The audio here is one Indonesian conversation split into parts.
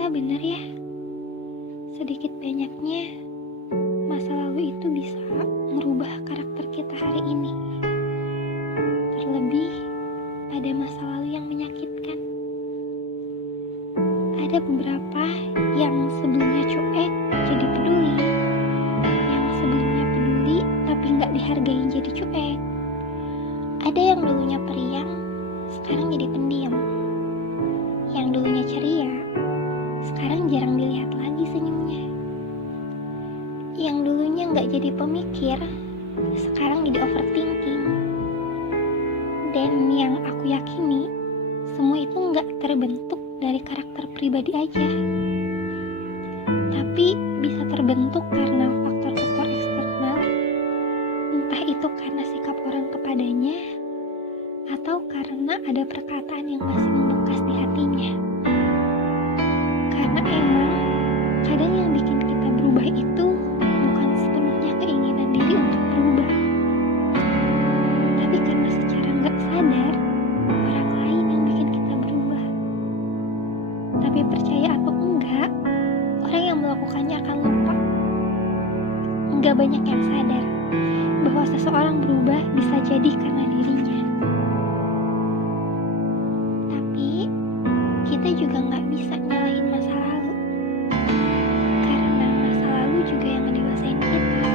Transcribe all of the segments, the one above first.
Ternyata benar ya, sedikit banyaknya masa lalu itu bisa merubah karakter kita hari ini. Terlebih pada masa lalu yang menyakitkan. Ada beberapa yang sebelumnya cuek jadi peduli, yang sebelumnya peduli tapi gak dihargai jadi cuek. Ada yang dulunya periang, sekarang jadi pendiam. Yang dulunya ceria, sekarang jarang dilihat lagi senyumnya. Yang dulunya gak jadi pemikir, sekarang jadi overthinking. Dan yang aku yakini, semua itu gak terbentuk dari karakter pribadi aja, tapi bisa terbentuk karena faktor-faktor eksternal, entah itu karena sikap orang kepadanya, atau karena ada perkataan yang masih membekas di hatinya. Karena emang kadang yang bikin kita berubah itu bukan sepenuhnya keinginan diri untuk berubah, tapi karena secara gak sadar orang lain yang bikin kita berubah. Tapi percaya atau enggak, orang yang melakukannya akan lupa. Enggak banyak yang sadar bahwa seseorang berubah bisa jadi karena dirinya. Tapi kita juga gak bisa nyalahin masa lalu, karena masa lalu juga yang ngedewasain kita.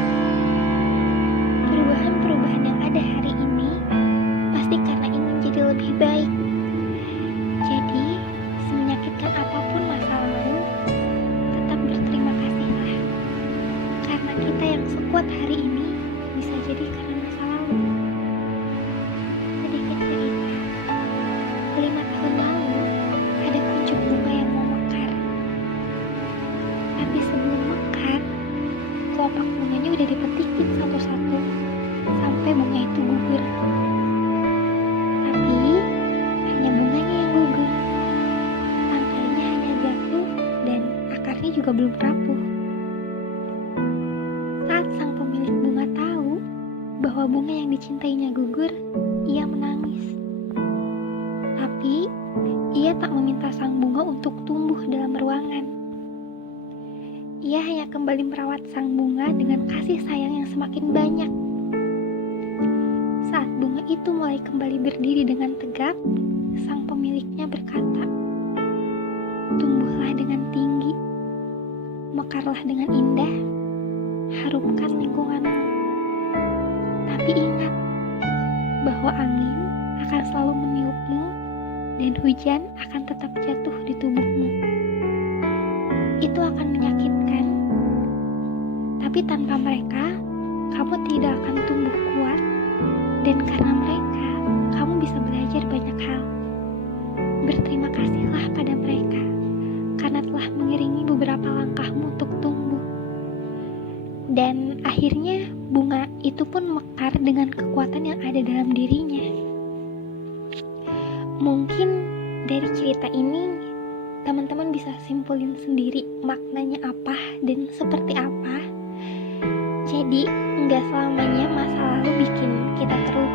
Perubahan-perubahan yang ada hari ini pasti karena ingin jadi lebih baik. Jadi, semenyakitkan apapun masa lalu, tetap berterima kasihlah. Karena kita yang sekuat hari ini bisa jadi karena masa lalu. Sedikit cerita. 5 tahun lalu, ada kuncup bunga yang mau mekar. Tapi sebelum mekar, kelopak bunganya udah dipetikin satu-satu sampai bunga itu gugur. Tapi hanya bunganya yang gugur, tangkainya hanya jatuh dan akarnya juga belum rapuh. Saat sang pemilik bunga tahu bahwa bunga yang dicintainya gugur, ia menangis. Tapi ia tak meminta sang bunga untuk tumbuh dalam ruangan. Ia hanya kembali merawat sang bunga dengan kasih sayang yang semakin banyak. Saat bunga itu mulai kembali berdiri dengan tegak, sang pemiliknya berkata, "Tumbuhlah dengan tinggi, mekarlah dengan indah, harumkan lingkunganmu. Tapi ingat bahwa angin akan selalu meniupmu dan hujan akan tetap jatuh di tubuhmu. Itu akan menyakitkan, tapi tanpa mereka, kamu tidak akan tumbuh kuat, dan karena mereka, kamu bisa belajar banyak hal. Berterima kasihlah pada mereka, karena telah mengiringi beberapa langkahmu untuk tumbuh." Dan akhirnya bunga itu pun mekar dengan kekuatan yang ada dalam dirinya. Mungkin dari cerita ini teman-teman bisa simpulin sendiri maknanya apa dan seperti apa. Jadi nggak selamanya masa lalu bikin kita terluka.